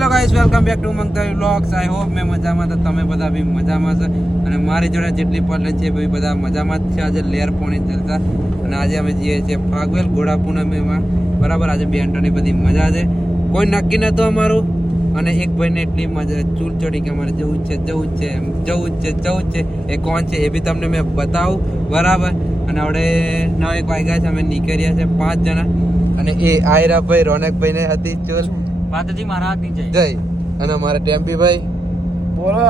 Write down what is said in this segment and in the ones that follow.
Hello guys, welcome back to મંગતાવી vlogs. I hope મેં મજામાં તો તમે બધા બી મજામાં છે અને મારી જોડે જેટલી પણ છે ભાઈ બધા મજામાં જ છે. આજે લેર પોણી જલસા અને આજે અમે જઈએ છીએ ફાગવેલ ઘોડા પૂનમીમાં. બરાબર, આજે બેન્ટોની બધી મજા છે, કોઈ નક્કી નહોતું અમારું. અને એક ભાઈને એટલી મજા ચૂલ ચડી કે અમારે જવું જ છે. એ કોણ છે એ બી તમને મેં બતાવું. બરાબર, અને આપણે 9 વાગ્યા છે, અમે નીકળ્યા છે 5 જણા. અને એ આયરા ભાઈ રોનકભાઈ ને હતી ચૂલ માતાજી મહારાજ ની જય. અને અમારા ટેમ્પીભાઈ બોલો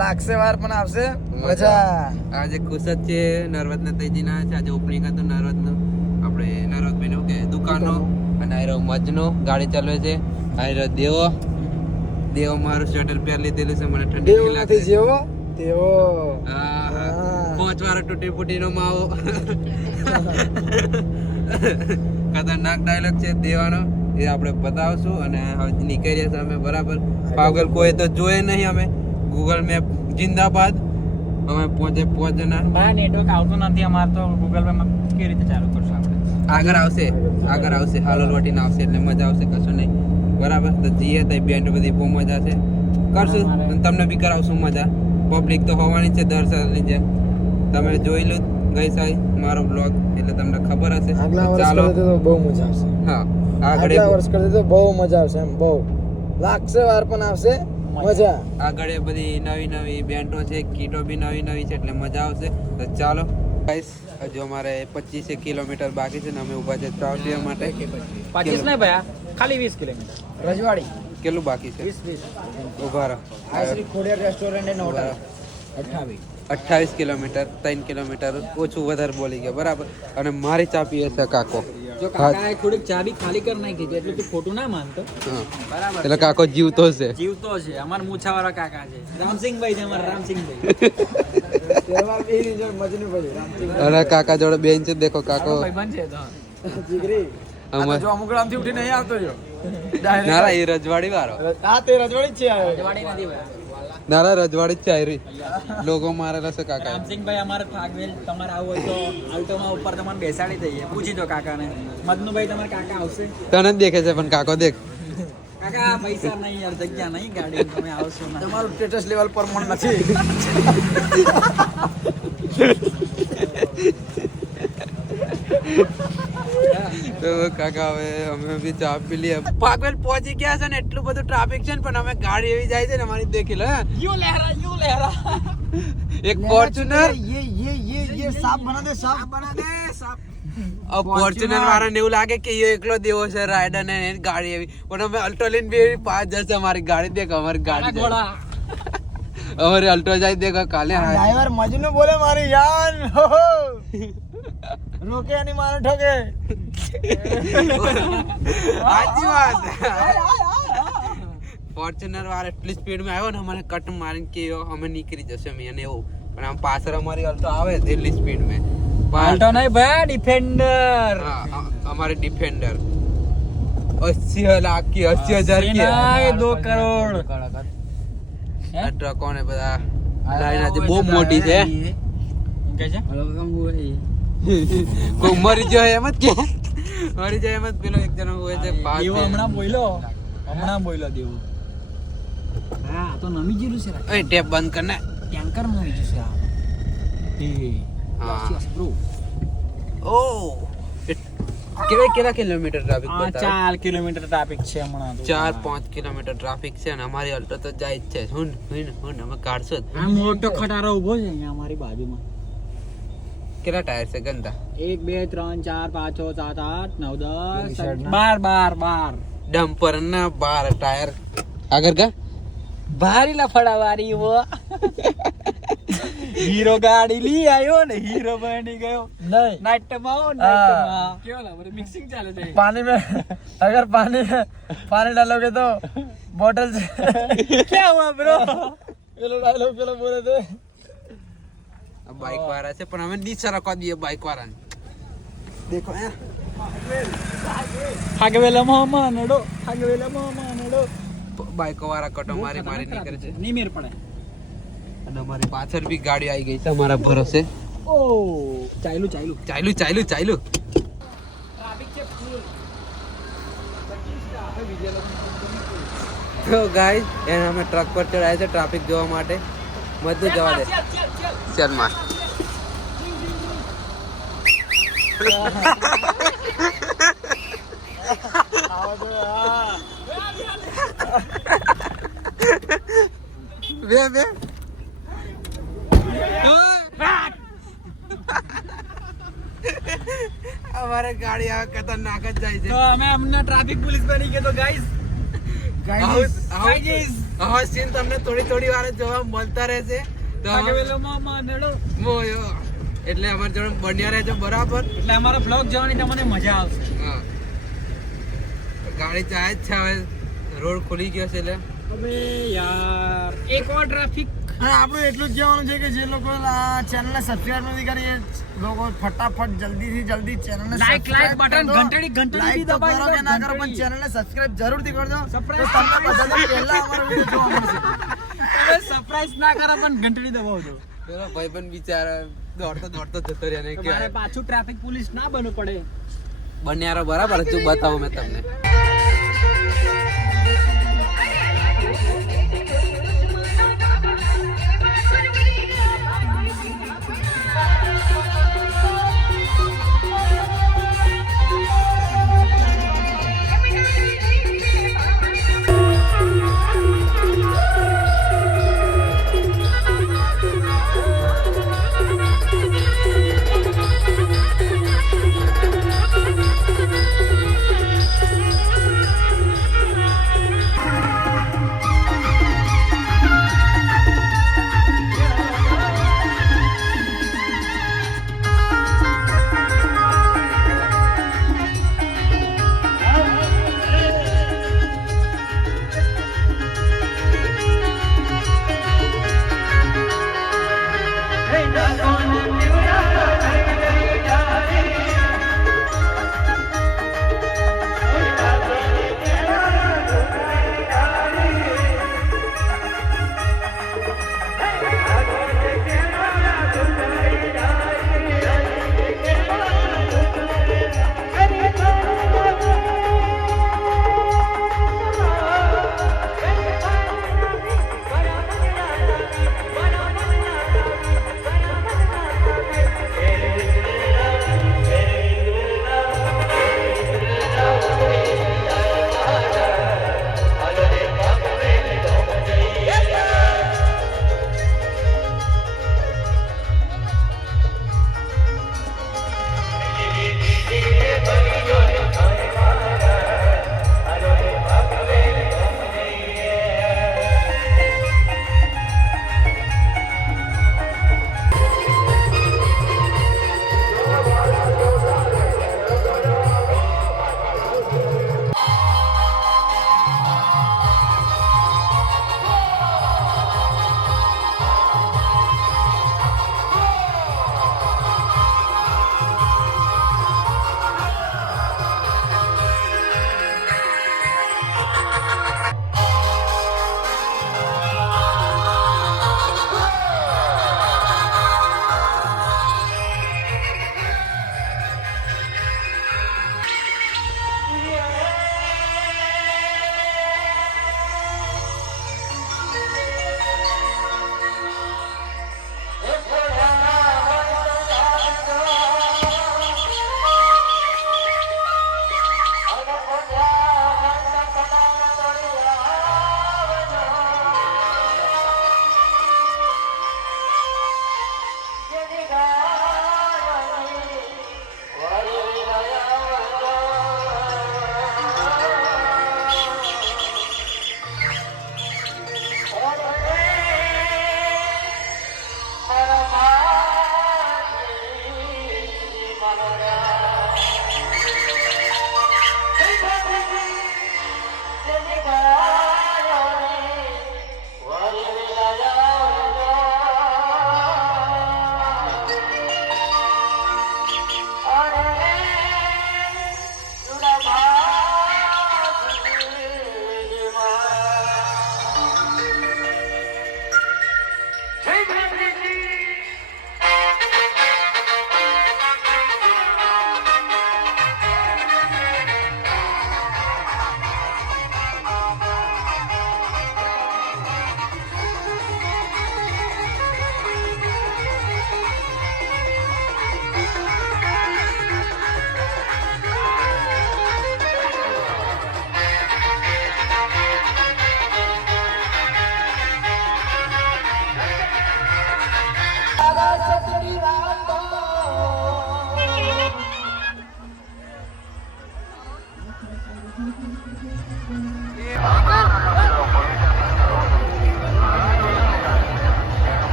લાગશે વાર પણ આવશે મજા. આજે ખુશ જ છે, નર્વદના તૈજી ના છે. આજે ઓપનિંગ હતું નર્વદનું, આપણે નર્વદભાઈ નું કે દુકાનનો. અને આયરો મજનો ગાડી ચાલવે છે. આયરો દેવો મારું સ્વેટર પહેર લીધેલું છે, મને ઠંડી નહીં લાગે. જેવો તેવો પાંચ વાર તૂટી ફૂટી નો માવો. ખતરનાક ડાયલોગ છે દેવાનો, એ આપણે બતાવશું. અને હવે નીકળીએ છીએ અમે. બરાબર, પાગલ કોઈ તો જોઈએ નહીં. અમે ગૂગલ મેપ જિંદાબાદ. અમે પહોંચે 5 જણા. ભાઈ નેટવર્ક આવતું નથી અમાર તો. ગૂગલ મેપ કેવી રીતે ચાલુ કરશું આપણે? આગળ આવશે હાલોલવાટી આવશે એટલે મજા આવશે, કશું નહીં. બરાબર, તો જઈએ તો બેન્ડ બધી બહુ મજા છે, કરશું અને તમને બી કરાવશું મજા. પબ્લિક તો હોવાની છે દર સાલની જેમ. તમે જોઈ લો ગઈ સાલ મારો બ્લોગ, એટલે તમને ખબર હશે. ચાલો, બહુ મજા આવશે. હા, આગળ વર્ષ કરતે તો બહુ મજા આવશે, એમ બહુ લાગશે વાર પણ આવશે મજા. આગળ બધી નવી બેન્ડો છે, કીટો બી નવી છે, એટલે મજા આવશે. તો ચાલો ગાઈસ, હજુ અમારે 25 કિલોમીટર બાકી છે ને અમે ઊભા છે ચા પીવા માટે. 25 નહીં ભયા, ખાલી 20 કિલોમીટર રજવાડી. કેટલું બાકી છે? 20 ઉભા રહો. Shri Khodiyar restaurant and hotel 28 kilometre, 3 kilometre ઓછું વધારે બોલી ગયા. બરાબર, અને મારી ચા પીએ છે કાકો. જો કાકાએ થોડીક ચા બી ખાલી કરી નાખી છે, એટલે તું ખોટું ના માનતો. બરાબર, એટલે કાકો જીવતો છે. જીવતો છે. અમારા મૂછાવાળા કાકા છે, રામસિંહભાઈ છે અમારા. રામસિંહભાઈ અરે કાકા જોડે બેન છે, દેખો કાકો. ભાઈબંધ છે તો જીગરી. જો અમુક રામથી ઉઠીને અહીં આવતો રહ્યો. નારા એ રજવાડી વાળો. હા, તે રજવાડી જ છે. રજવાડી નથી ભાઈ, નારા રજવાડી જ છે. આયરી લોગો મારેલા છે કાકા. રામસિંહભાઈ અમારે ફાગવેલ તમારે આવું હોય તો આલ્ટોમાં ઉપર તમને બેસાડી દઈએ. પૂછી દો કાકાને. મદનુભાઈ તમારે કાકા આવશે? તને જ દેખે છે પણ કાકો દેખ. કાકા પૈસા નહીં યાર, જગ્યા નહીં ગાડી, તમે આવશો ના. તમારું સ્ટેટસ લેવલ પર મન નથી. તો કાકા હવે અમે બી ચા પી લઈએ. પાગવેલ પહોંચી ગયા છે ને એટલું બધું ટ્રાફિક છે ને, પણ અમે ગાડી એવી જાય છે ને અમારી દેખી લો. યુ લહેરા એક ફોર્ચ્યુનર. ये सांप बना दे सांप. अब ફોર્ચ્યુનર વાળાને એવું લાગે કે એ એકલો દેવો છે રાઈડર ને એની ગાડી એવી, પણ અમે અલ્ટો લઈને બી 5 જશે. અમારી ગાડી દેખો, અમારી ગાડી ઘોડા. અમારી અલ્ટો જાય દેખો કાલે. ડ્રાઈવર મજનુ બોલે મારી જાન. રોકે અને મારે ઠોકે. સાચી વાત. ફોર્ચ્યુનર વાળા એટલી સ્પીડમાં આવ્યો ને, અમારે કટ મારીને કે અમે નીકળી જશે અમે એને એવું. પણ આમ પાછળ અમારી અલ્ટો આવે એટલી સ્પીડમાં. આલ્ટો નહીં ભાઈ, ડિફેન્ડર. હા, અમારી ડિફેન્ડર 80 લાખ की 80,000 की 2 કરોડ. આ ટ્રકો ને બધા લાઈન આજે બહુ મોટી છે. કે છે કોઈ મરી જાય એમ જ કે મરી જાય એમ જ. પેલો એક જણો હોય છે દેવો હમણાં બોલ્યો દેવો. હા, તો નમી ગયેલું છે. ઓય ટેપ બંધ કર ને. ટેન્કર નમી ગયું છે આ. હા. બ્રો ઓ કેટલા કિલોમીટર ટ્રાફિક બતાવે? 4 કિલોમીટર ટ્રાફિક છે હમણાં તો. 4-5 કિલોમીટર ટ્રાફિક છે અને અમારી અલ્ટો તો જાય જ છે. હું અમે કાઢશું જ. આ મોટો ખટારો ઉભો છે અહીંયા અમારી બાજુમાં. કેટલા ટાયર છે ગંદા? 1 2 3 4 5 6 7 8 9 10 12 ડમ્પર ના 12 ટાયર. આગળ કા ભારી લફડા વાળી વો. હીરો ગાડી લી આયો ને, હીરો બની ગયો. નહીં નાઇટમાં કેવલા બરે મિક્સિંગ ચાલે છે. પાણી में अगर पानी डालोगे तो बोतल से क्या हुआ ब्रो? પેલો ડાયલોગ પેલો બોલે છે. બાઈક વાળા છે પણ અમે નીચે રાખવા દઈએ બાઈક વાળાને. દેખો હાગવેલા મોહમાનડો બાઈકો વાળા કટો મારી નીકળે છે. નહીં મેર પડે. અને અમારી પાછળ બી ગાડી આવી ગઈ છે અમારા ભરોસે. ઓ ચાલ્યું ટ્રાફિક છે ફૂલ. તો ગાઈસ એને અમે ટ્રક પર ચડાયા છે ટ્રાફિક જોવા માટે. બધું જવા દે. ચાલ માર. બે બે અમારે ગાડી આવે ખતરનાક જ જાય છે. તો અમે અમને ટ્રાફિક પોલીસ બની ગયો. તો ગાઈસ આવા સીન તમને થોડી વાર જોવા મળતા રહેશે. તો એટલે અમારી જોડે બન્યા રહેજો બરાબર. એટલે અમારો બ્લોગ જોવાની તમને મજા આવશે. હા ગાડી ચાહે જ છે હવે રોડ ખુલી ગયો છે એટલે અબે યાર એક ઓર ટ્રાફિક. અને આપણું એટલું જ કહેવાનું છે કે જે લોકો આ ચેનલને સબસ્ક્રાઇબ નથી કરી એ લોકો ફટાફટ જલ્દી ચેનલને લાઈક બટન ઘંટડી દબાવી દો. ના કરો પણ ચેનલને સબસ્ક્રાઇબ જરૂરથી કરજો. તો તમને બધાને પહેલા અમારો વિડિયો જોવા મળશે. તમે સરપ્રાઈઝ ના કરો પણ ઘંટડી દબાવજો. પેલો ભાઈબંધ બિચારા દોડતો જતો રહ્યા ને મારે પાછું ટ્રાફિક પોલીસ ના બનવું પડે. બન્યારો બરાબર જો બતાવું મેં તમને.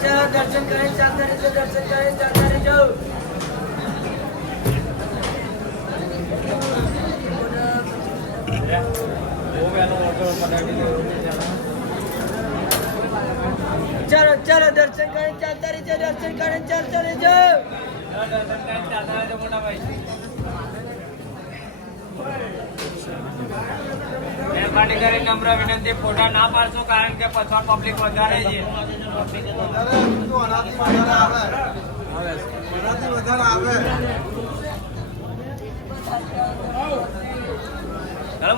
ચલો દર્શન કરી ચાલતા રહેજો, દર્શન કરી ચાલતા રહેજો. ચલો દર્શન કરી ચાલતા રહેજો, દર્શન કરી ચાલતા રહેજો. મહેરબાની કરી નમ્ર વિનંતી, ફોટા ના પાડશો કારણ કે પછવાડ પબ્લિક વધારે છે.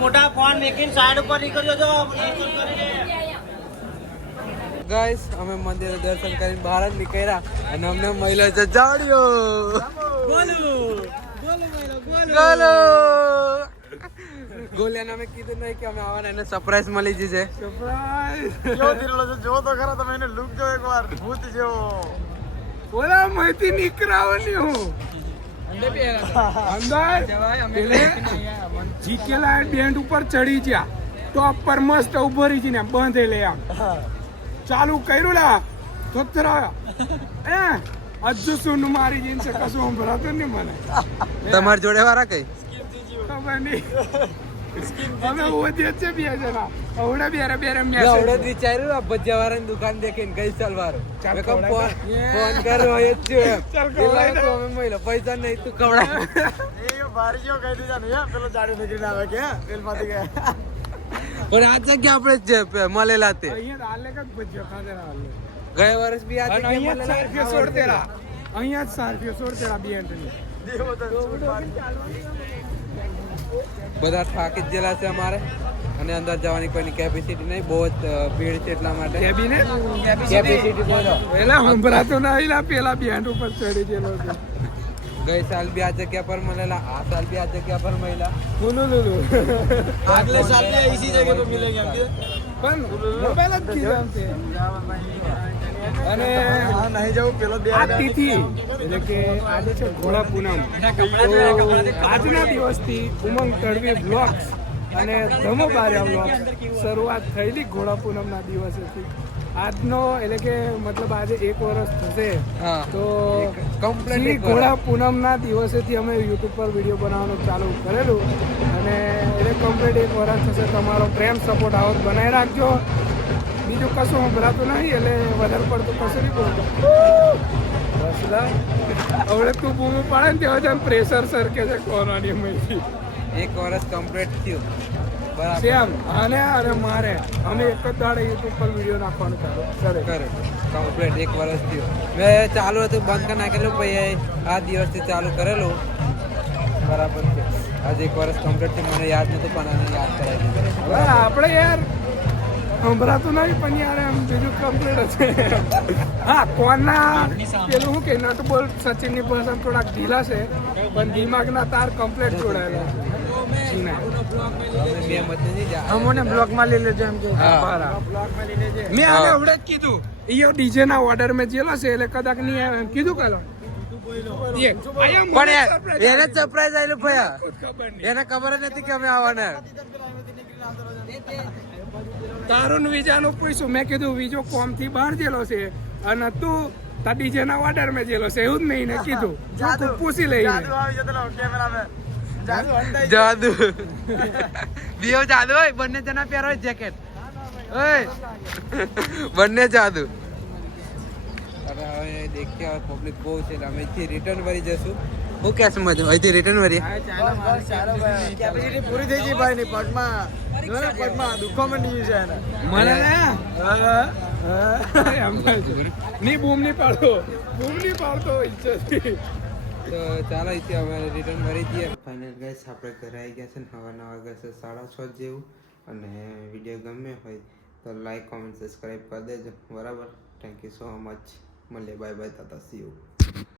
મોટા ફોન મેકીને સાઈડ ઉપર નીકળજો તો ગાઈસ અમે મંદિરે દર્શન કરીને બહાર જ નીકળ્યા અને અમને મહિલા જજાડ્યો. બોલો ગોલિયાને અમે કીધું નહીં કે અમે આવવાના, એને સરપ્રાઈઝ મળી જશે. જો તો ખરા તમે એને લુક જો એકવાર ભૂત જેવો. ઓલા માહિતી નીકળાવવાની હું અંદર જીકેલા બેન્ડ ઉપર ચડી ગયા, ટોપ પર મસ્ત ઉભો રહી ને બંધે લે આમ ચાલુ કર્યું લા થોતરા હજુ શું મારી જઈને છે કશું સંભળાતું નહીં મને. તમારી જોડે વાળા કઈ ખબર નહીં. અમે ઓજે છે બે જણા આવડે બેરે બેરે આવડે જ વિચાર્યું આ ભજીયાવાળાની દુકાન દેખીને કઈ ચાલવારો ફોન કર્યો એ જ છે અમે મહિલા પૈસા નહીં તું કવડા બારી જો કહી દીધા ને પેલો જાડો નીકળીને આવે કે પેલ માંથી ગયા. પણ આ જગ્યા આપણે મળેલા તે અહીંયા હાલે કદ ભજીયો ખાધે હાલે ગયા વર્ષ બી આ અહીંયા જગ્યા સારફિયો છોડતેરા, અહીંયા જ સારફિયો છોડતેરા બે એન્ટની બધા થાકી જ ગયેલા છે અમારે અને અંદર જવાની કોઈની કેપેસિટી નહીં, બહુ જ ભીડ છે એટલા માટે. કેપેસિટી બોલો પેલા સંભળાતો નહીં, પેલા બેન્ડ ઉપર ચડી ગયેલો છે. ગઈ સાલ બી આ જગ્યા પર મળેલા, આ સાલ બી આ જગ્યા પર મળેલા. આગલે સાલ भी इसी जगह पे मिलेंगे हम પણ મોબાઈલ જ કીધું છે. અને नहीं जाओ પેલો બે આ તિથિ એટલે કે આજે છે ઘોડા પૂનમ. તો આજના દિવસથી ઉમંગ તડવી બ્લોગ્સ અને ધમો બાર્યા બ્લોગ્સ શરૂઆત થયેલી ઘોડા પૂનમના દિવસેથી. આજનો એટલે કે મતલબ આજે 1 વર્ષ થશે. હા. તો કમ્પ્લીટ ઈ ઘોડા પૂનમના દિવસેથી અમે યુટ્યુબ પર વિડીયો બનાવવાનું ચાલુ કરેલું અને એટલે કમ્પ્લીટ 1 વર્ષ થશે. તમારો પ્રેમ સપોર્ટ આવો જ બનાવી રાખજો. બીજું કશું સંભળાતું નહીં એટલે વધારે પડતું કશું નહીં બોલતો. બસ લા હવે તું બૂમો પાડે ને તેવા જેમ પ્રેશર સરકે છે કોરોનાની મહિથી 1 વર્ષ કમ્પ્લીટ થયું બરાબર. સેમ અને અરે મારે અમે એક જ દાડે યુટ્યુબ પર વિડીયો નાખવાનું ચાલુ કરે. કરે કમ્પ્લીટ 1 વર્ષ થયું. મેં ચાલુ હતું બંધ કરી નાખેલું, પછી આ દિવસથી ચાલુ કરેલું બરાબર છે. આજે 1 વર્ષ કમ્પ્લીટ થયું, મને યાદ નતું પણ આને યાદ કરાવી દીધું. હવે આપણે યાર સંભળાતું નહીં પણ યાર એમ બીજું કમ્પ્લીટ છે. હા કોના પેલું શું કે નટ બોલ સચિનની પસંદ થોડાક ઢીલા છે પણ દિમાગના તાર કમ્પ્લીટ જોડાયેલા છે. બે મત નહીં જા અમોને બ્લોકમાં લઈ લેજો એમ કે હા. મેં હવે હમણાં જ કીધું ઈયો ડીજે ના ઓર્ડર મેં જેલો છે એટલે કદાચ નહીં આવે એમ કીધું કાલો પણ એને સરપ્રાઈઝ આવેલું ભયા, એને ખબર જ નથી કે અમે આવવાના. તારું વિજાનું પૂછ્યું મેં કીધું વિજો કોમ થી બહાર જેલો છે અને તું તા ડીજે ના ઓર્ડર મેં જેલો છે એવું જ નહીં ને કીધું તું પૂછી લઈને જાદુ બેવ જાદુ હોય, બંને જણા પહેરો જેકેટ ઓય બંને જાદુ. અને હવે દેખીએ હવે પબ્લિક બહુ છે એટલે અમે અહીંથી રિટર્ન ભરી જશું. હું કેસ મજા અહીંથી રિટર્ન ભરીએ. કેપેસિટી પૂરી થઈ ગઈ ભાઈ ની પગમાં પગમાં દુખો મંડી છે એને. મને ની બૂમ ની પાડતો ઈચ્છાથી. તો ચાલો અહીંથી અમે રિટર્ન ભરી દઈએ. ફાઇનલ ગાઈસ આપણે ઘરે આવી ગયા છે ને હવાના વાગ્યા છે 6:30 જેવું. અને વિડીયો ગમે હોય તો લાઈક કોમેન્ટ સબસ્ક્રાઈબ કરી દેજો બરાબર. Thank you so much. મળીએ bye bye tata see you.